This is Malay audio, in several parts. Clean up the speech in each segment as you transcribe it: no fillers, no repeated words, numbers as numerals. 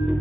Nama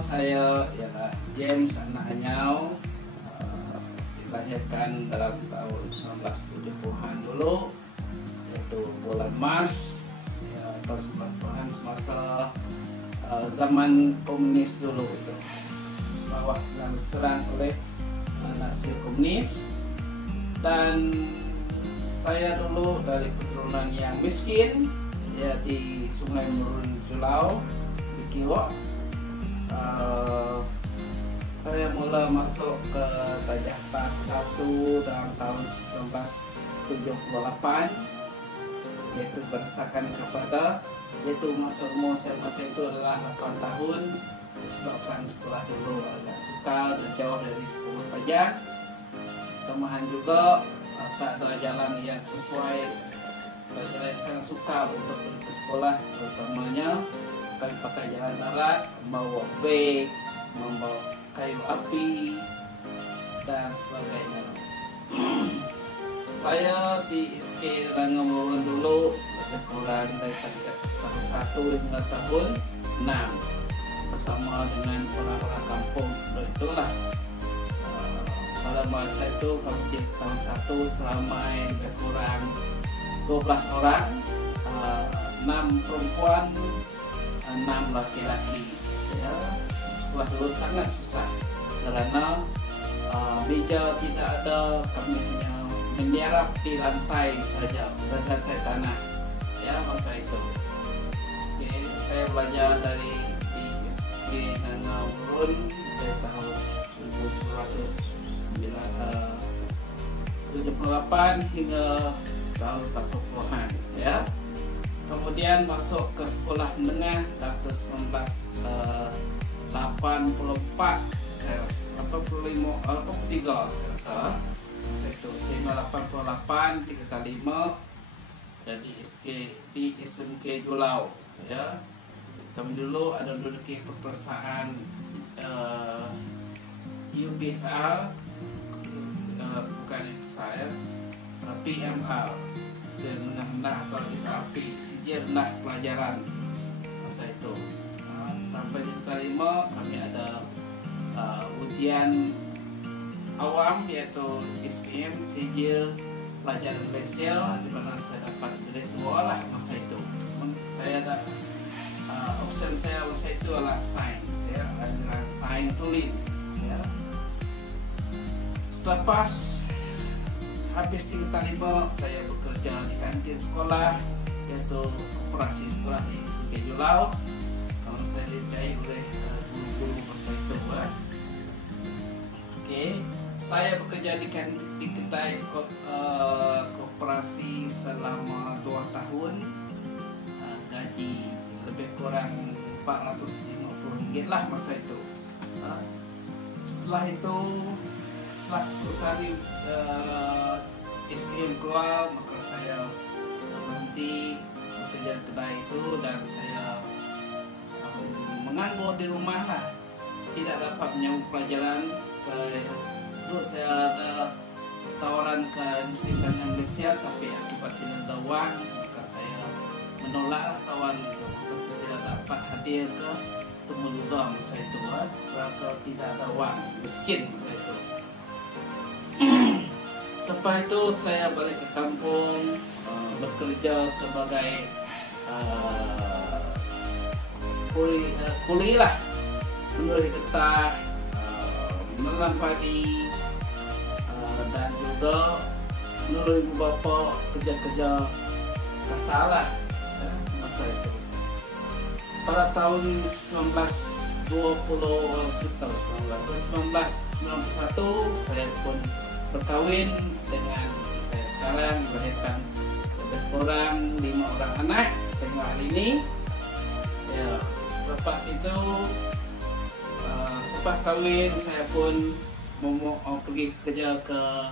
saya ialah James Anak Anyau, dilahirkan dalam tahun 1970-an dulu, yaitu bulan Mac tahun 90-an, semasa zaman komunis dulu itu, bawah serang oleh Nazi komunis. Dan saya dulu dari keturunan yang miskin, ya, di Sungai Murun Julau di Kiwak. Saya mula masuk ke Gajah Tak 1 dalam tahun 1978, yaitu berdasarkan kepada masa umur saya masa itu adalah 8 tahun, disebabkan sekolah dulu agak sukar dan jauh dari sekolah pajak. Tambahan juga tak ada jalan yang sesuai, jalan yang sangat sukar untuk pergi ke sekolah, terutamanya kami pakai jalan darat, membawa beg, membawa kayu api, dan sebagainya. Saya di SK Rangamurun dulu lebih kurang dari tahun 1 hingga tahun 6 bersama dengan orang-orang kampung. Itulah pada masa itu kami di tahun 1 selama lebih kurang 12 orang, 6 perempuan, 6 laki-laki. Ya, sekolah dulu sangat susah karena meja tidak ada, kami hanya menyerap di lantai saja, lantai tanah. Ya, masa itu. Oke, saya belajar dari di SK Rangamurun dari tahun 1978 hingga tahun 40-an. Ya. Kemudian masuk ke sekolah menengah tahun 1984 atau 83 itu sehingga 88 3 kali 5 jadi di SMK Julau. Ya, kami dulu ada menduduki perusahaan UBSR, bukan itu saya, PMR, dan menengah atau api sijil nak pelajaran masa itu. Sampai di kelima kami ada ujian awam, yaitu SPM sijil pelajaran spesial, di mana saya dapat grade 2 lah masa itu. Saya ada option saya masa itu adalah sains, ya, adalah sains tulis. Ya. Selepas habis tingkat 5, saya bekerja di kantin sekolah, yaitu operasi sekolah di SMK Julau. Kalau saya dibiayai oleh guru-guru masa itu. Oke, saya bekerja di kedai koperasi selama 2 tahun, gaji lebih kurang RM450 lah masa itu. Setelah itu, setelah perusahaan SPM keluar, maka saya berhenti bekerja di kedai itu dan saya menganggur di rumah lah, tidak dapat menyambung pelajaran. Dulu saya ada tawaran ke Musikal Malaysia, tapi akibat tidak ada uang, maka saya menolak tawaran itu. Maka saya tidak dapat hadir ke Temuduga masa itu, karena tidak ada uang, miskin masa itu. Setelah itu saya balik ke kampung, bekerja sebagai kuli lah, menurut getah, menanam padi, dan juga menurut ibu bapa kerja-kerja kasar lah, ya, masa itu. Pada tahun 1991 saya pun berkahwin dengan saya sekarang, melahirkan lebih kurang 5 orang anak sehingga hari ini. Ya, lepas itu lepas kahwin saya pun mau pergi kerja ke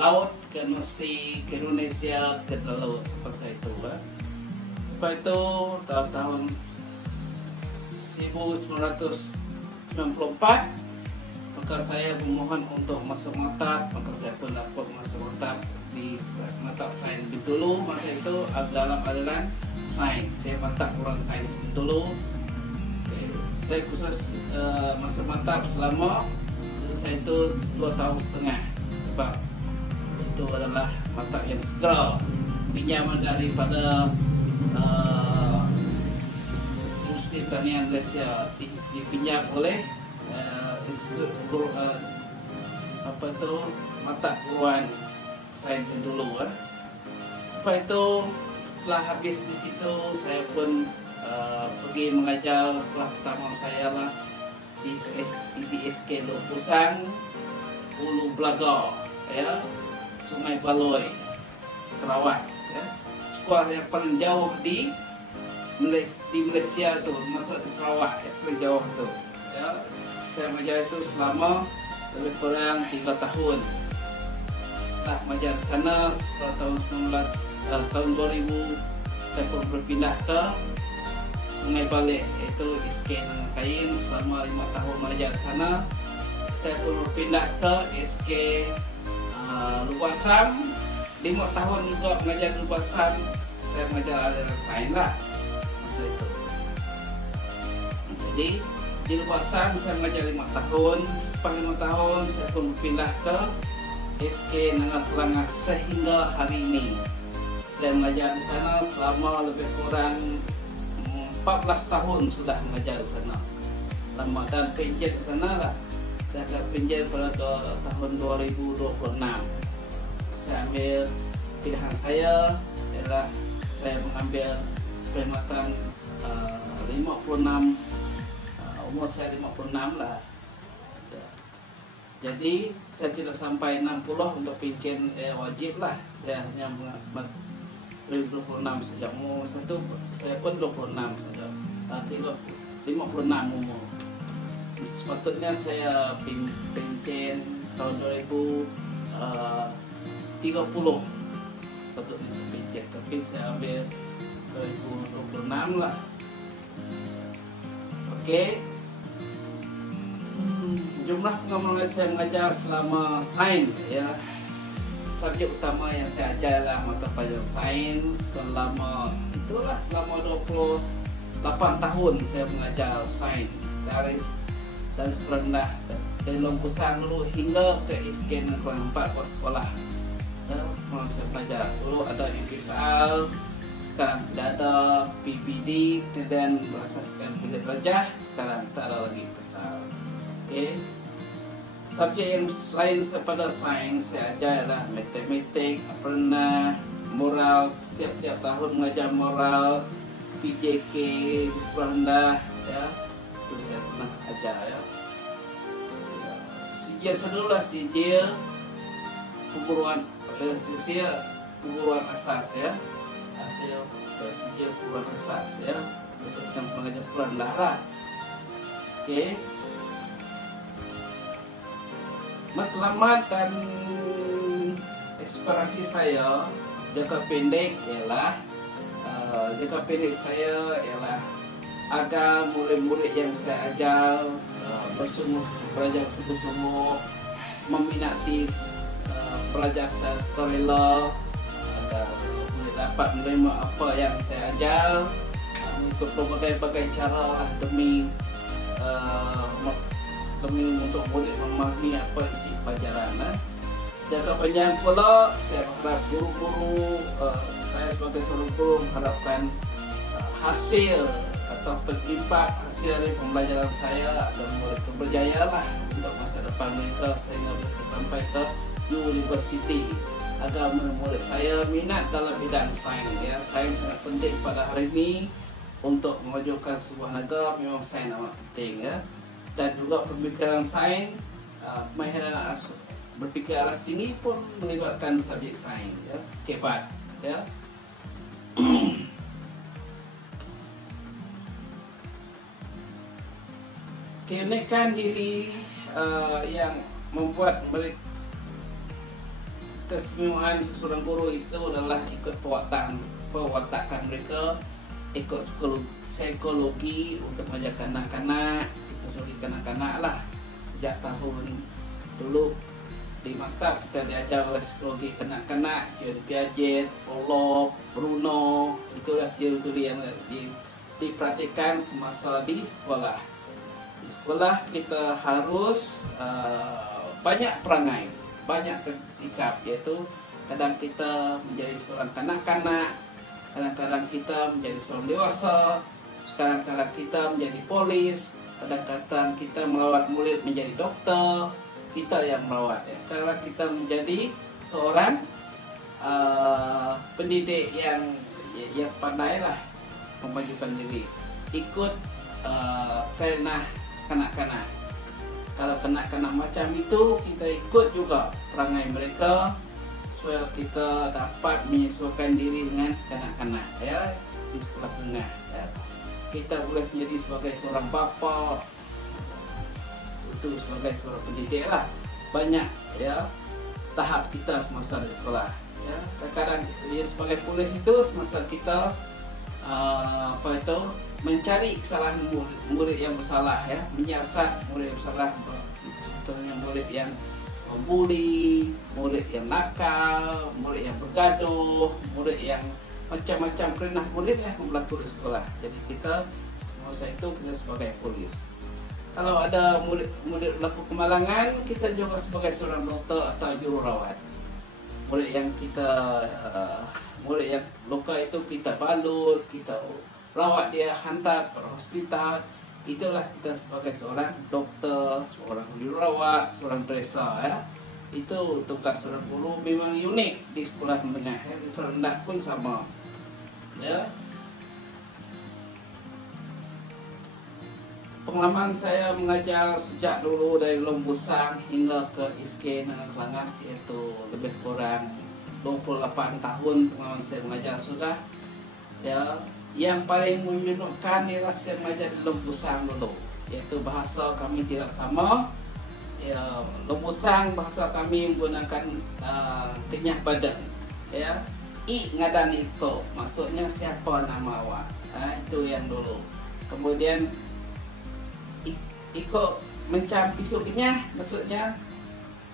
laut, ke Nusi, ke Indonesia, ke laut seperti itu. Lepas itu tahun 1994 maka saya memohon untuk masuk maktab, maka saya pun dapat masuk maktab di maktab sains Bintulu. Masa itu dalam aliran sains, saya maktab kurang sains Bintulu. Saya khusus masuk maktab selama saya itu 2 tahun setengah, sebab itu adalah maktab yang segera pinjaman daripada Universiti Pertanian Malaysia, dipinjam oleh mata kuruan sains dulu. Setelah itu, setelah habis di situ, saya pun pergi mengajar sekolah pertama saya lah di ITSK Lok Pusang, Ulu Belaga, ya, Sungai Baloi, Sarawak. Ya. Sekolah yang paling jauh di Malaysia tu, masuk di Sarawak, yang paling jauh tu. Ya. Saya mengajar itu selama lebih kurang 3 tahun. Setelah mengajar di sana, setelah tahun 2000 saya pun berpindah ke Sungai Balik, iaitu SK Nangkain. Selama 5 tahun mengajar di sana, saya pun berpindah ke SK Lubasam. 5 tahun juga mengajar di Lubasam. Saya mengajar aliran sains lah masa itu. Jadi di Lubasam saya mengajar 5 tahun. Setelah 5 tahun saya pun berpindah ke SK Nangan Selangor sehingga hari ini. Saya mengajar di sana selama lebih kurang 14 tahun sudah mengajar di sana. Lama dan penjat di sana lah. Saya akan penjat pada tahun 2026. Saya ambil pilihan saya adalah saya mengambil perkhidmatan 56. Umur saya 56 lah. Jadi saya tidak sampai 60 untuk pencen wajib lah. Saya hanya 26 sejak umur 1, saya pun 26 saja. 56 umur. Sepatutnya saya pencen tahun 2030. Sepatutnya saya pencen, tapi saya ambil 2026 lah. Okey. Jumlah pengalaman saya mengajar selama sains, ya. Subjek utama yang saya ajar adalah mata pelajaran sains selama 28 tahun saya mengajar sains dari sekolah dari Lok Pusang dulu hingga ke ISKN kelas 4 sekolah. Saya belajar dulu ada MPSal, sekarang tidak ada PPD dan berasaskan pilih pelajar, sekarang tak ada lagi MPSal. Okey. Subjek yang selain daripada sains saya ajar adalah matematik, pernah moral, tiap-tiap tahun mengajar moral, PJK, sekolah rendah, ya. Itu saya pernah ajar, ya. Sijil sedulah sijil perguruan asas, ya. Hasil sijil perguruan asas, ya. Beserta mengajar sekolah rendah lah. Okey. Matlamat dan inspirasi saya jangka pendek ialah agar murid-murid yang saya ajar belajar sungguh-sungguh, meminati pelajar saya rela agar boleh dapat menerima apa yang saya ajar, mengikut berbagai-bagai cara demi untuk murid memahami apa isi pelajaran. Jangka panjang pula saya berharap guru-guru, saya sebagai seorang guru mengharapkan hasil atau impak hasil dari pembelajaran saya dan murid berjaya lah untuk masa depan mereka sehingga mereka sampai ke universiti, agar murid saya minat dalam bidang sains, ya. Sains sangat penting pada hari ini untuk memajukan sebuah negara. Memang sains amat penting, ya. Dan juga pemikiran sains, berfikir aras tinggi pun melibatkan subjek sains, ya, kebat, ya. Keunikan diri yang membuat mereka kesemuaan seorang guru itu adalah ikut pewatakan mereka, ikut psikologi untuk mengajar kanak-kanak, psikologi kanak-kanak lah. Sejak tahun dulu di maktab kita diajar oleh psikologi kanak-kanak, John Piaget, Pollock, Bruno, itulah teori yang diperhatikan semasa di sekolah. Di sekolah kita harus banyak perangai, banyak sikap, yaitu kadang kita menjadi seorang kanak-kanak, kadang-kadang kita menjadi seorang dewasa, kadang-kadang kita menjadi polis, kadang-kadang kita merawat murid menjadi dokter, kita yang merawat, ya. Kadang kita menjadi seorang pendidik yang pandailah memajukan diri, ikut kerana kanak-kanak. Kalau kanak-kanak macam itu, kita ikut juga perangai mereka supaya kita dapat menyesuaikan diri dengan kanak-kanak, ya, di sekolah tengah, ya. Kita boleh menjadi sebagai seorang bapa, itu sebagai seorang pendidik lah. Banyak, ya, tahap kita semasa di sekolah, ya. Kadang-kadang dia sebagai polis itu semasa kita mencari kesalahan murid yang bersalah, ya, menyiasat murid yang bersalah, contohnya murid yang membuli, murid yang nakal, murid yang bergaduh, murid yang macam-macam perenah murid yang berlaku di sekolah. Jadi kita semasa itu kita sebagai polis. Kalau ada murid berlaku kemalangan, kita juga sebagai seorang doktor atau jururawat. Murid yang luka itu kita balut, kita rawat dia, hantar ke hospital. Itulah kita sebagai seorang dokter, seorang jururawat, seorang dresser, ya. Itu tugas seorang guru memang unik di sekolah menengah, ya. Terendah pun sama, ya. Pengalaman saya mengajar sejak dulu dari Lombusang hingga ke ISK Negeri Kelangas, yaitu lebih kurang 28 tahun pengalaman saya mengajar sudah, ya. Yang paling menyenangkan ialah saya mengajar di Lombusang dulu, yaitu bahasa kami tidak sama, ya. Lombusang bahasa kami menggunakan kenyah badan, ya. I ngadan itu maksudnya siapa nama awak, itu yang dulu. Kemudian ikut mencam pisau kenyah, maksudnya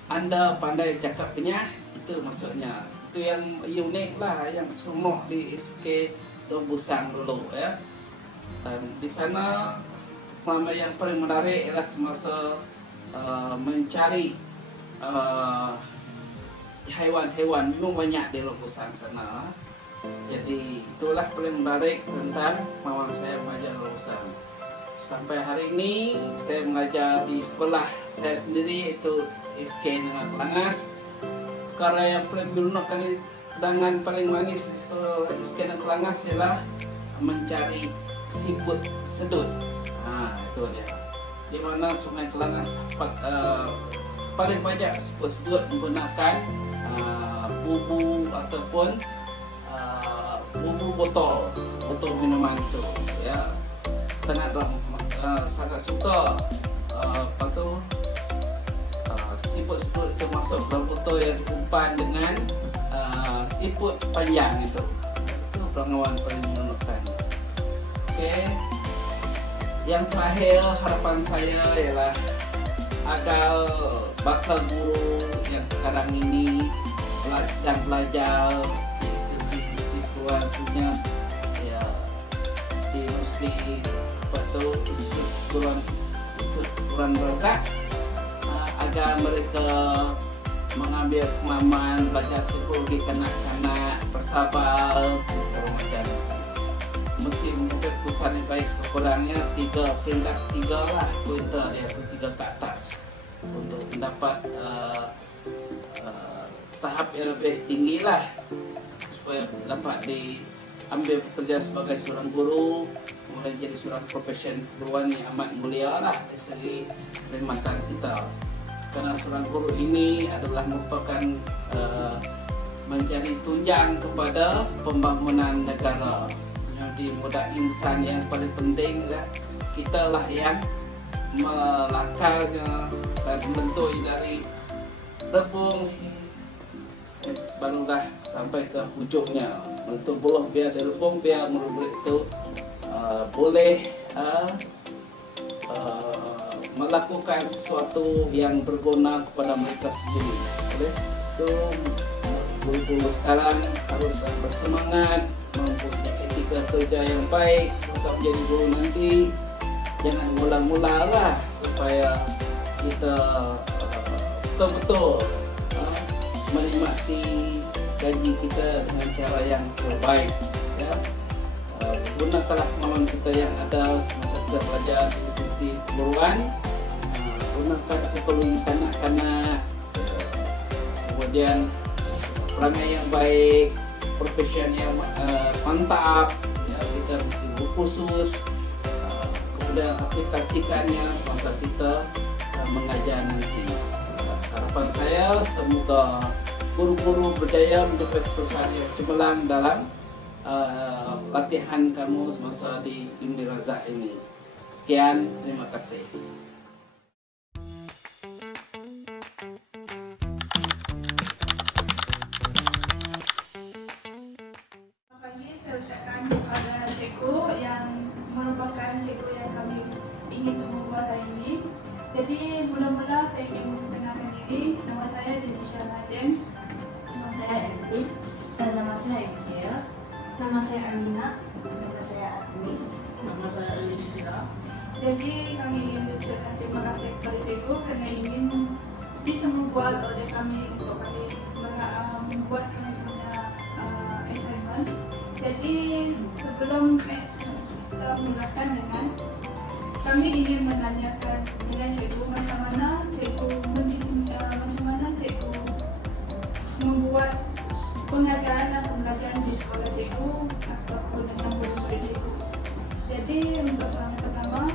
anda pandai cakap kenyah, itu maksudnya. Itu yang unik lah, yang semua di ISK Lombusang dulu, ya. Di sana pengalaman yang paling menarik ialah semasa mencari haiwan-haiwan. Memang banyak di Lombusang sana. Jadi itulah paling menarik tentang pengalaman saya mengajar di Lombusang. Sampai hari ini saya mengajar di sekolah saya sendiri, yaitu ISK Negeri Kelangas. Perkara yang paling menyenangkan, kenangan paling manis di sekolah ISK Negeri Kelangas ialah mencari siput sedut. Itu dia. Di mana Sungai Kelangas paling banyak siput sedut menggunakan bubu ataupun bubu botol minuman itu, ya. Sangat suka siput sedut termasuk dalam botol yang diumpan dengan siput panjang itu pengalaman paling menyenangkan. Okey. Yang terakhir harapan saya ialah agar bakal guru yang sekarang ini sedang belajar di institusi punya, ya, di universiti Quran Razak, agar mereka mengambil pengalaman belajar psikologi kanak-kanak, bersabar, macam mesti mencapai keputusan yang baik, sekurangnya 3 lah pointer dia, 3 ke atas untuk mendapat tahap yang lebih tinggi lah, supaya dapat diambil bekerja sebagai seorang guru, mulai jadi seorang profesion keguruan yang amat mulia lah dari segi perkhidmatan kita. karena seorang guru ini adalah merupakan menjadi tunjang kepada pembangunan negara. Jadi modal insan yang paling penting adalah kita lah yang melakarnya dan bentuk dari tepung barulah sampai ke hujungnya. Bentuk buluh biar dilubung biar murid itu boleh melakukan sesuatu yang berguna kepada mereka sendiri. Oleh itu guru-guru sekarang harus bersemangat, mempunyai etika kerja yang baik untuk menjadi guru nanti. Jangan mula-mula lah, supaya kita betul-betul menikmati gaji kita dengan cara yang terbaik. Ya. Gunakanlah kemampuan kita yang ada semasa kita belajar di sisi keguruan. Gunakan sepenuhnya kanak-kanak, kemudian perangai yang baik, profesion yang mantap, ya, kita mesti khusus, kemudian aplikasikannya masa kita mengajar nanti. Harapan saya semoga guru-guru berjaya mencapai perusahaan yang cemerlang dalam latihan kamu semasa di Ibn Razak ini. Sekian, terima kasih. Saya ucapkan kepada cikgu yang merupakan cikgu yang kami ingin membuat hari ini. Jadi mula-mula saya ingin memperkenalkan diri. Nama saya Denisha James. Nama saya Evelyn. Dan nama saya Ibudia. Nama saya Amina. Nama saya Agnes. Nama saya Alicia. Jadi kami ingin mengucapkan terima kasih kepada cikgu kerana ingin ditembubuat oleh kami untuk kami membuat kami punya assignment. Jadi sebelum kita mulakan dengan kami ingin menanyakan dengan cikgu macam mana cikgu membuat pengajaran dan pembelajaran di sekolah cikgu ataupun dengan murid-murid cikgu. Jadi untuk soalan pertama,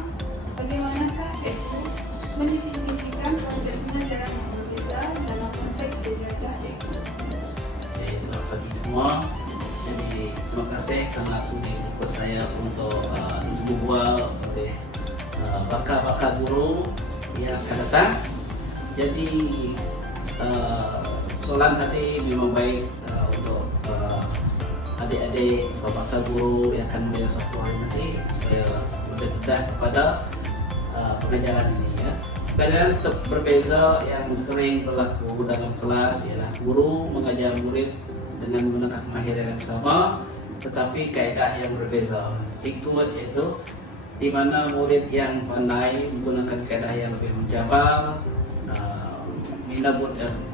bagaimanakah cikgu mendefinisikan konsep pengajaran yang berbeza dalam konteks belajar cikgu? Selamat pagi semua. Jadi terima kasih karena sudi ikut saya untuk dibual oleh bakal guru yang akan datang. Jadi soalan tadi memang baik untuk adik-adik bakal guru yang akan menjadi suatu hari nanti supaya lebih mudah kepada pengajaran ini. Ya. Pengajaran tetap berbeza yang sering berlaku dalam kelas ialah guru mengajar murid dengan menggunakan kemahiran yang sama, tetapi kaedah yang berbeza. Ikut yaitu di mana murid yang pandai menggunakan kaedah yang lebih menjabal,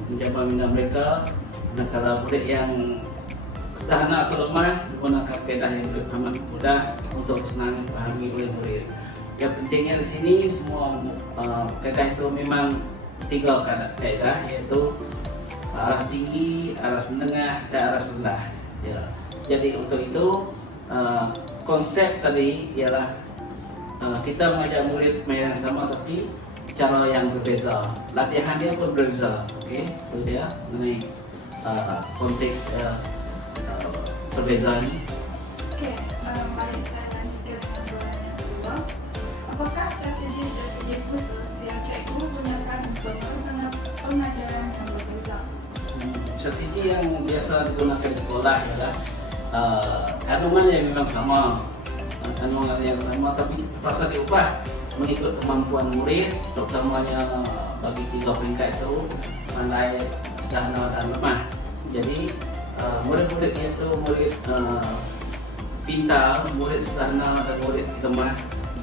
menjabal minda mereka, manakala murid yang sederhana atau lemah menggunakan kaedah yang lebih amat mudah untuk senang dipahami oleh murid. Yang pentingnya di sini semua kaedah itu memang 3 kaedah, yaitu aras tinggi, aras menengah, dan aras rendah. Ya. Jadi untuk itu konsep tadi ialah kita mengajar murid yang sama tapi cara yang berbeza. Latihan dia pun berbeza. Okey, itu dia mengenai konteks perbezaan ini. Okey, mari saya lanjutkan dengan soalan yang kedua. Apakah strategi khusus yang cikgu gunakan untuk melaksanakan pengajaran yang berbeza? Strategi yang biasa digunakan di sekolah adalah kandungan yang memang sama, tapi terpaksa diubah mengikut kemampuan murid, terutamanya bagi 3 peringkat itu, pandai, sederhana dan lemah. Jadi murid-murid itu murid pintar, murid sederhana dan murid lemah,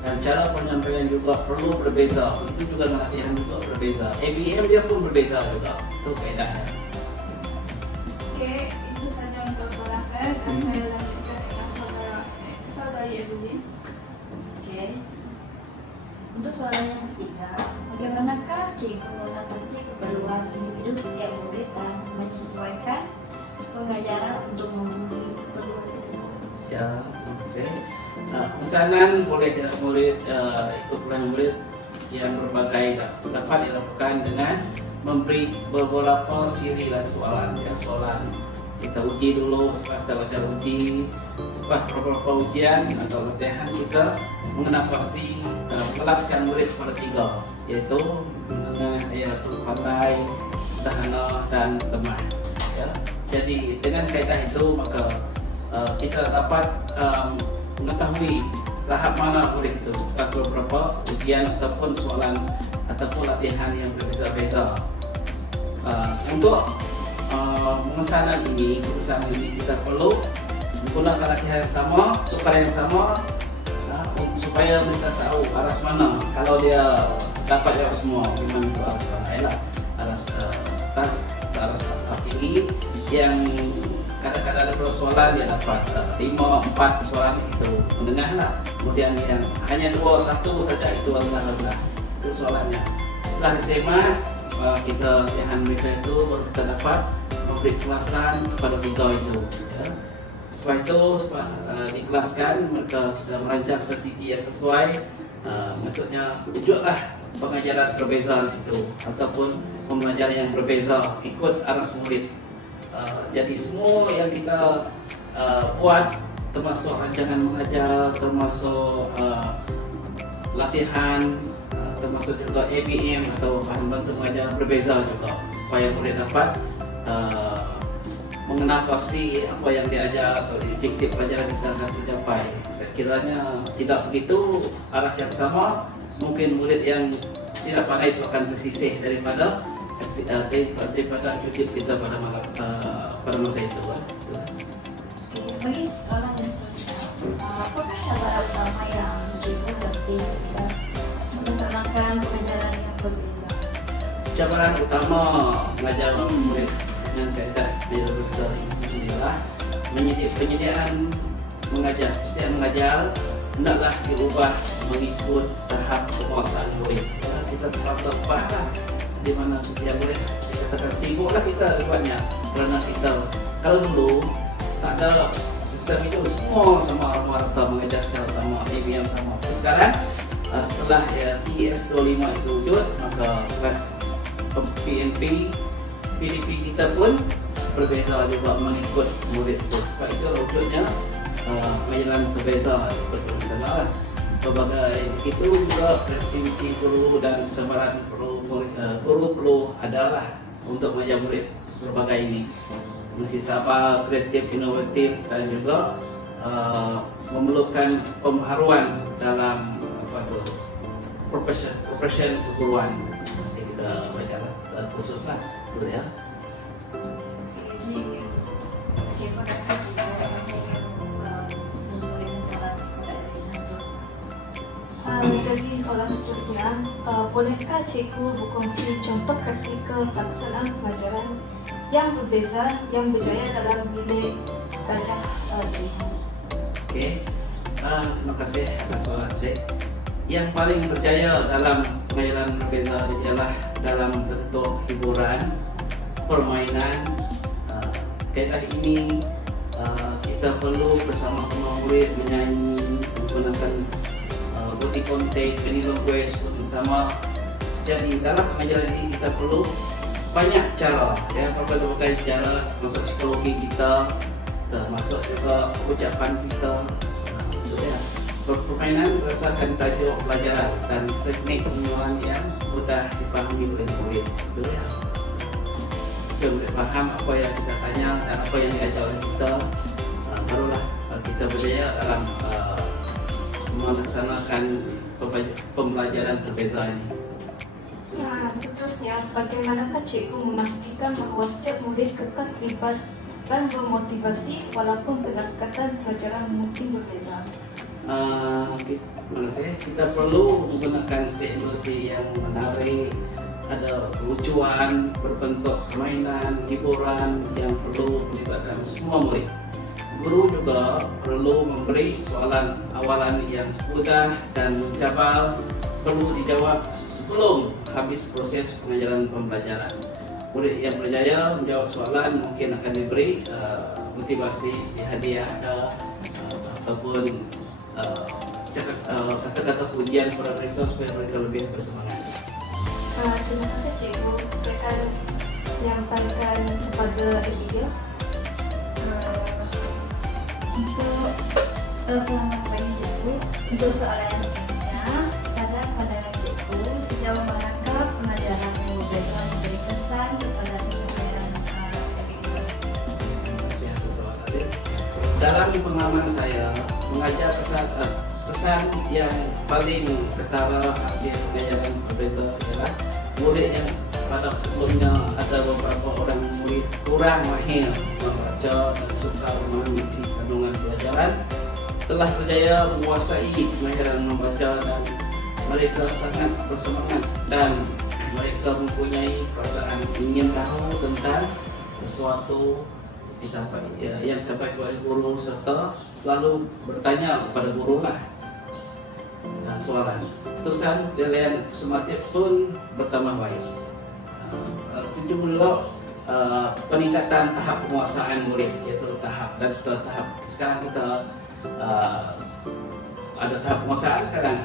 dan cara penyampaian juga perlu berbeza. Itu juga latihan juga berbeza. ABM dia pun berbeza juga. Itu kaedahnya. Okey, itu saja untuk soalan saya dan saya lanjutkan dengan saudari Evelyn. Okey. Untuk soalan yang ketiga, bagaimanakah cikgu mengatasi keperluan individu setiap murid dan menyesuaikan pengajaran untuk memenuhi keperluan tersebut? Ya, terima kasih. Pesanan boleh ya murid ikut murid yang berbagai dapat dilakukan dengan memberi beberapa sirilah soalan. Ya, soalan kita uji dulu, setelah kita belajar uji, setelah beberapa ujian atau latihan kita mengenal pasti kelaskan murid pada 3, yaitu menengah, yaitu pandai, sederhana dan lemah. Ya. Jadi dengan kaedah itu maka kita dapat mengetahui tahap mana murid itu setelah beberapa ujian ataupun soalan ataupun latihan yang berbeza-beza. Untuk pengesanan ini kita perlu menggunakan latihan yang sama, soalan yang sama, supaya mereka tahu aras mana. Kalau dia dapat jawab semua, memang itu aras mana, aras atas, aras tinggi. Yang kadang-kadang ada soalan dia dapat 5-4 soalan itu menengah lah. Kemudian yang hanya 2-1 saja itu alhamdulillah itu soalannya. Setelah SMA kita latihan mereka itu baru kita dapat memberi kelasan kepada 3 itu. Ya. Setelah itu dikelaskan mereka sudah merancang strategi yang sesuai. Maksudnya wujudlah pengajaran berbeza di situ ataupun pembelajaran yang berbeza ikut aras murid. Jadi semua yang kita buat termasuk rancangan mengajar, termasuk latihan, termasuk juga ABM atau bahan bantu mengajar berbeza juga supaya murid dapat mengenal pasti apa yang diajar atau objektif pelajaran kita akan tercapai. Sekiranya tidak begitu aras yang sama, mungkin murid yang tidak pandai itu akan tersisih daripada objektif kita pada masa itu. Bagi soalan yang seterusnya, apakah cabaran utama yang cikgu hadapi ketika melaksanakan pengajaran yang berbeza? Cabaran utama mengajar murid dengan kaedah beda berbeza ini adalah penyediaan mengajar. Setiap mengajar hendaklah diubah mengikut tahap penguasaan murid. Kita terpaksa ubahlah di mana setiap murid dikatakan sibuklah kita buatnya kerana kita kalau dulu tak ada sistem itu semua sama rata mengajar secara sama, ABM sama. Sekarang setelah TS25 itu wujud, maka PNP, PDP kita pun berbeza juga mengikut murid itu. Sebab itu wujudnya pengajaran berbeza bersama. Berbagai itu juga kreativiti guru dan kesabaran guru perlu adalah untuk mengajar murid berbagai ini. Mesti sabar, kreatif, inovatif dan juga memerlukan pembaharuan dalam profesi keguruan. Mesti kita belajar khususlah, betul ya. Terima kasih. Jadi soalan seterusnya, bolehkah cikgu berkongsi contoh praktikal pelaksanaan pengajaran yang berbeza yang berjaya dalam bilik belajar Jihan? Okey, terima kasih atas soalan adik. Yang paling berjaya dalam pengajaran berbeza ialah dalam bentuk hiburan, permainan. Kaedah ini kita perlu bersama-sama murid menyanyi, menggunakan body contact, body language bersama. Jadi dalam pengajaran ini kita perlu banyak cara, ya, berbagai cara, termasuk psikologi kita, termasuk juga ucapan kita. Ya. Permainan berdasarkan tajuk pelajaran dan teknik penyuluhan yang mudah dipahami oleh murid. Ya. Kita boleh faham apa yang kita tanya dan apa yang diajar oleh kita, barulah kita berjaya dalam melaksanakan pembelajaran berbeza ini. Seterusnya, bagaimanakah cikgu memastikan bahawa setiap murid kekal terlibat dan bermotivasi walaupun pendekatan pelajaran mungkin berbeza? Terima kasih. Kita perlu menggunakan stimulasi yang menarik, ada lucuan, berbentuk permainan, hiburan yang perlu melibatkan semua murid. Guru juga perlu memberi soalan awalan yang mudah dan mencabar, perlu dijawab sebelum habis proses pengajaran pembelajaran. Murid yang berjaya menjawab soalan mungkin akan diberi motivasi, hadiah ataupun kata-kata pujian kepada mereka supaya mereka lebih bersemangat. Terima kasih Cikgu. Saya akan menyampaikan kepada Abigail untuk selamat pagi Cikgu. Untuk soalan yang seterusnya, pada pandangan Cikgu, sejauh manakah pengajaran yang berbeza memberi kesan kepada kecemaran Abigail? Terima kasih atas soalan ini. Dalam pengalaman saya, mengajar kesan yang paling ketara hasil pengajaran berbeza adalah murid yang pada sebelumnya ada beberapa orang murid kurang mahir membaca dan suka memahami isi kandungan pelajaran telah berjaya menguasai kemahiran membaca dan mereka sangat bersemangat dan mereka mempunyai perasaan ingin tahu tentang sesuatu yang disampaikan oleh guru serta selalu bertanya kepada guru lah soalan. Terusan pilihan sematif pun bertambah baik. Tujuh pula peningkatan tahap penguasaan murid, iaitu tahap sekarang kita ada tahap penguasaan sekarang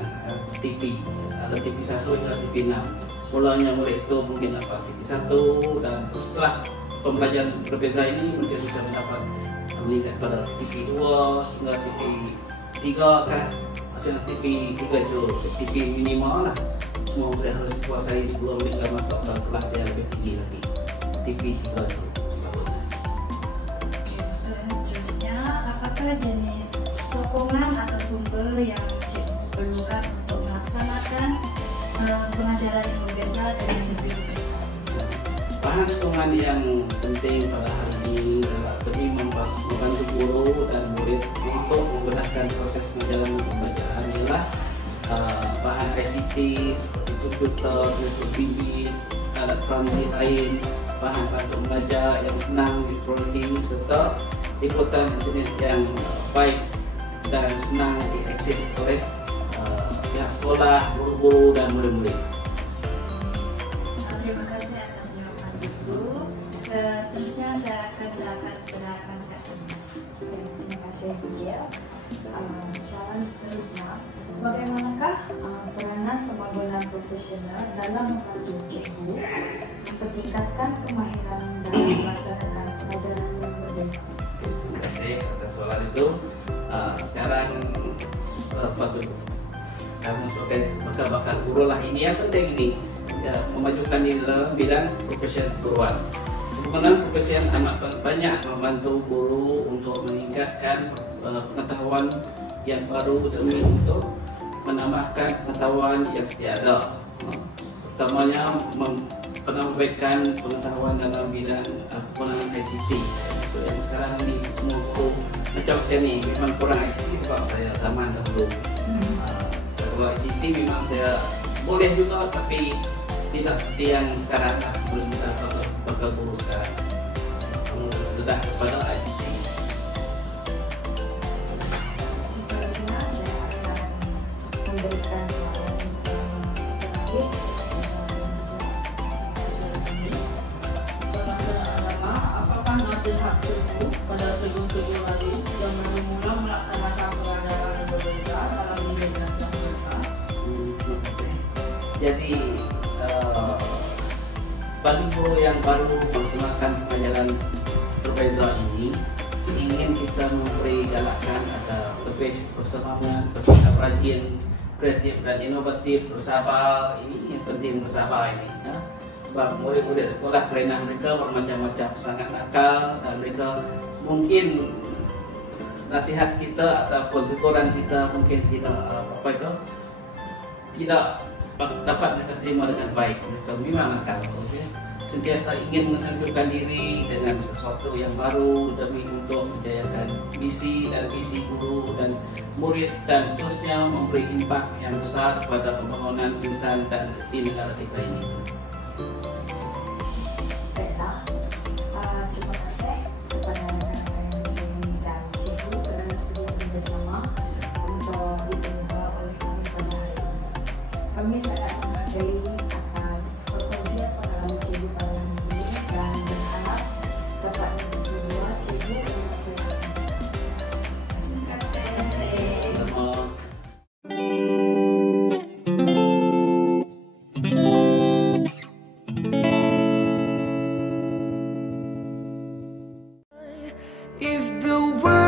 TP, ada TP 1 hingga TP 6. Mulanya murid itu mungkin dapat TP 1 dan setelah pembelajaran berbeza ini mungkin bisa mendapat meningkat pada TP 2 hingga TP 3 kan. Hasil TP 3 itu TP minimal lah. Semua murid harus dikuasai sebelum mereka masuk ke kelas yang lebih tinggi lagi. TP 3 itu. Seterusnya, apakah jenis sokongan atau sumber yang Cikgu perlukan untuk melaksanakan pengajaran yang berbeza dengan lebih berkesan? Bahan sokongan yang penting pada hari ini adalah demi membantu guru dan murid untuk memudahkan proses pengajaran dan pembelajaran ialah bahan ICT seperti komputer, laptop bimbit, alat peranti lain, bahan bantu belajar yang senang diperoleh serta liputan internet yang baik dan senang diakses oleh pihak sekolah, guru-guru dan murid-murid. Terima kasih atas jawaban Cikgu. Seterusnya saya akan serahkan kepada rekan saya. Terima kasih Abigail. Soalan seterusnya, bagaimanakah peranan pembangunan profesional dalam membantu Cikgu mempertingkatkan kemahiran dalam melaksanakan pengajaran yang berbeza? Terima kasih atas soalan itu. Sekarang patut kamu sebagai bakal guru lah, ini yang penting ini memajukan diri dalam bidang profesional keguruan. Pembangunan profesional amat banyak membantu guru untuk meningkatkan pengetahuan yang baru demi untuk menambahkan pengetahuan yang sedia ada. Pertamanya menambahkan pengetahuan dalam bidang penggunaan ICT. Yang sekarang ini semua guru macam saya ni memang kurang ICT sebab saya zaman dahulu. Kalau ICT memang saya boleh juga tapi tidak seperti yang sekarang lah, belum kita bakal guru sekarang. Sudah kepada ICT. Seterusnya saya akan memberikan soalan terakhir. Apakah nasihat Cikgu pada Cikgu-Cikgu lain yang mula melaksanakan pengajaran yang berbeza dalam mendidik mereka? Terima kasih. Jadi bagi guru yang baru melaksanakan pengajaran berbeza ini, ingin kita memberi galakan ada lebih bersemangat, bersikap rajin, kreatif dan inovatif, bersabar. Ini yang penting, bersabar ini. Ya. Sebab murid-murid sekolah kerana mereka bermacam-macam, sangat nakal dan mereka mungkin nasihat kita ataupun teguran kita mungkin tidak dapat mereka terima dengan baik. Mereka memang nakal. Okay? Sentiasa ingin menunjukkan diri dengan sesuatu yang baru demi untuk menjayakan misi dan visi guru dan murid dan seterusnya memberi impak yang besar kepada pembangunan insan dan di negara kita ini. Baiklah, terima kasih kepada rekan-rekan yang disini dan Cikgu kerana sedia bersama untuk diterima oleh kami pada hari ini. Kami sangat menghargai atas perkongsian pengalaman Cikgu pada hari ini dan berharap dapat berdua Cikgu dengan sehat. Terima kasih. Sama. If the world